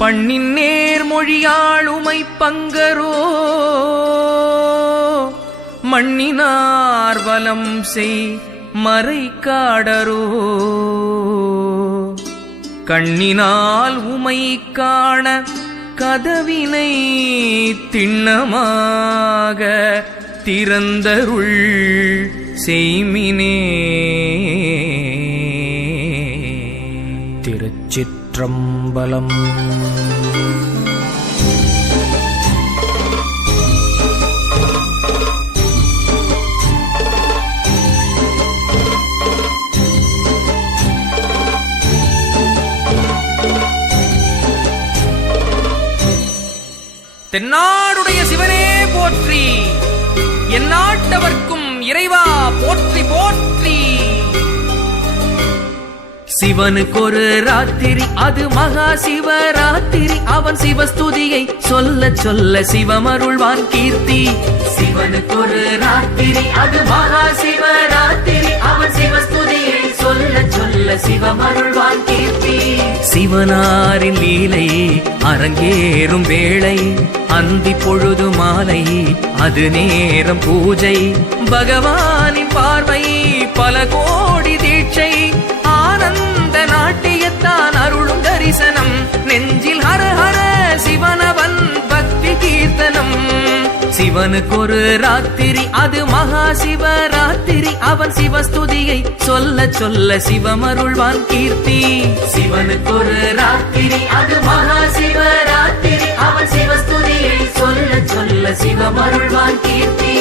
பண்ணின் நேர்மொழியாளுமை பங்கரோ மண்ணினார் வலம் செய் மறை காடரோ கண்ணினால் உமை காண கதவினை திண்ணமாக திறந்தருள் செய்மினே. திருச்சிற்றம்பலம். தென்னாடுடைய சிவனே போற்றி, எந்நாட்டவர்க்கும் இறைவா போற்றி போற்றி. சிவனுக்கொரு ராத்திரி அது மகா சிவராத்திரி, அவன் சிவஸ்துதியை சொல்ல சொல்ல சிவமருள்வான் கீர்த்தி. சிவனுக்கொரு ராத்திரி அது மகா சிவராத்திரி, அவன் சிவஸ்துதியை சொல்ல சொல்ல சிவமருள்வான் கீர்த்தி. சிவனாரின் லீலை அரங்கேறும் வேளை, அந்தி பொழுது மாலை அது நேரம் பூஜை. பகவானின் பார்வை பல கோடி தீட்சை, ஆனந்த நாட்டியத்தான் அருளும் தரிசனம். நெஞ்சில் ஹர ஹர சிவனவன் பக்தி கீர்த்தனம். சிவனுக்கொரு ராத்திரி அது மகா சிவராத்திரி, அவன் சிவஸ்துதியை சொல்ல சொல்ல சிவமருள்வான் கீர்த்தி. சிவனுக்கொரு ராத்திரி அது மகா சிவராத்திரி, அவன் சிவஸ்துதியை சொல்ல சொல்ல சிவமருள்வான் கீர்த்தி.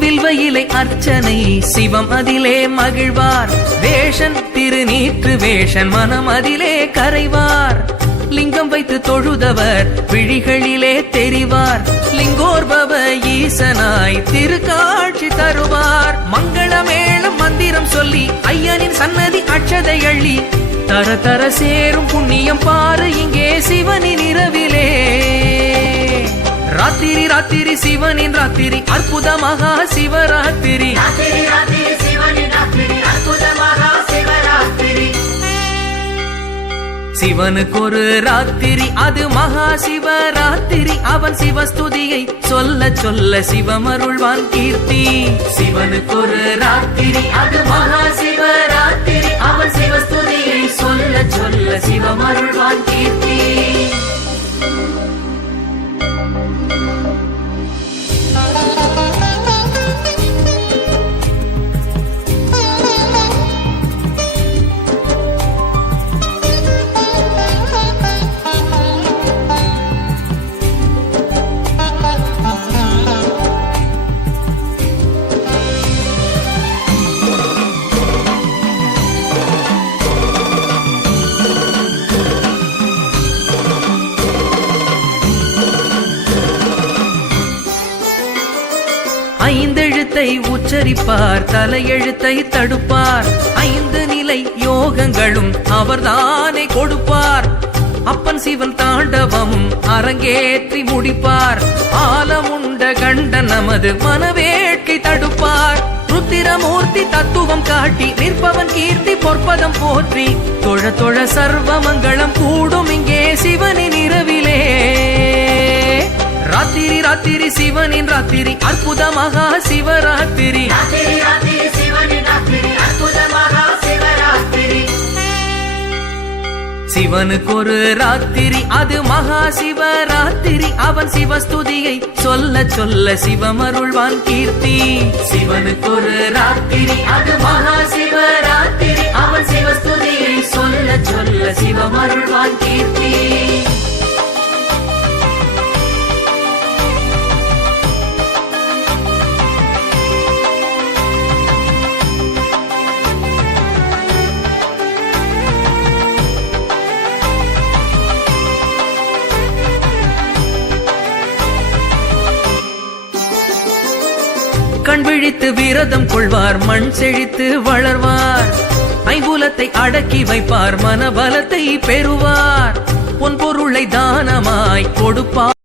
வில்வையிலை அர்ச்சனை சிவம் அதிலே மகிழ்வார், வேஷன் திருநீற்று வேஷன் மனம் அதிலே கரைவார். லிங்கம் வைத்து தொழுதவர் விழிகளிலே தெரிவார், லிங்கோர்பவ ஈசனாய் திருக்காட்சி தருவார். மங்களமேளம் மந்திரம் சொல்லி ஐயனின் சன்னதி அட்சதை அள்ளி, தர தர சேரும் புண்ணியம் பாரு இங்கே சிவனின் இரவிலே. ராத்திரி ராத்திரி சிவனின் ராத்திரி அற்புத மகா சிவராத்திரி. சிவனுக்கொரு ராத்திரி அது மகா சிவராத்திரி, அவன் சிவஸ்துதியை சொல்ல சொல்ல சிவமருள்வான் கீர்த்தி. சிவனுக்கொரு ராத்திரி அது மகா சிவராத்திரி, அவன் சிவஸ்துதியை சொல்ல சொல்ல சிவமருள்வான் கீர்த்தி. ஐந்தெழுத்தை உச்சரிப்பார், தலையெழுத்தை தடுப்பார். 5 நிலை யோகங்களும் அவர்தானே கொடுப்பார். அப்பன் சிவன் தாண்டவமும் அரங்கேற்றி முடிப்பார். ஆலமுண்ட கண்டன் நமது மனவேட்கை தடுப்பார். ருத்திரமூர்த்தி தத்துவம் காட்டி நிற்பவன் கீர்த்தி பொற்பதம் போற்றி. தொழ தொழ சர்வ மங்களம் கூடும் இங்கே சிவனின் இரவிலே. ராத்திரி ராத்திரி சிவனின் ராத்திரி அற்புத மகா சிவராத்திரி. சிவனுக்கொரு ராத்திரி அது மகா சிவராத்திரி, அவன் சிவஸ்துதியை சொல்ல சொல்ல சிவமருள்வான் கீர்த்தி. சிவனுக்கொரு ராத்திரி அது மகா சிவராத்திரி, அவன் சிவஸ்துதியை சொல்ல சொல்ல சிவமருள்வான் கீர்த்தி. கண் விழித்து விரதம் கொள்வார் மண் செழித்து வளர்வார் ஐம்புலத்தை அடக்கி வைப்பார் மனபலத்தை பெறுவார் பொன் பொருளை தானமாய் கொடுப்பார்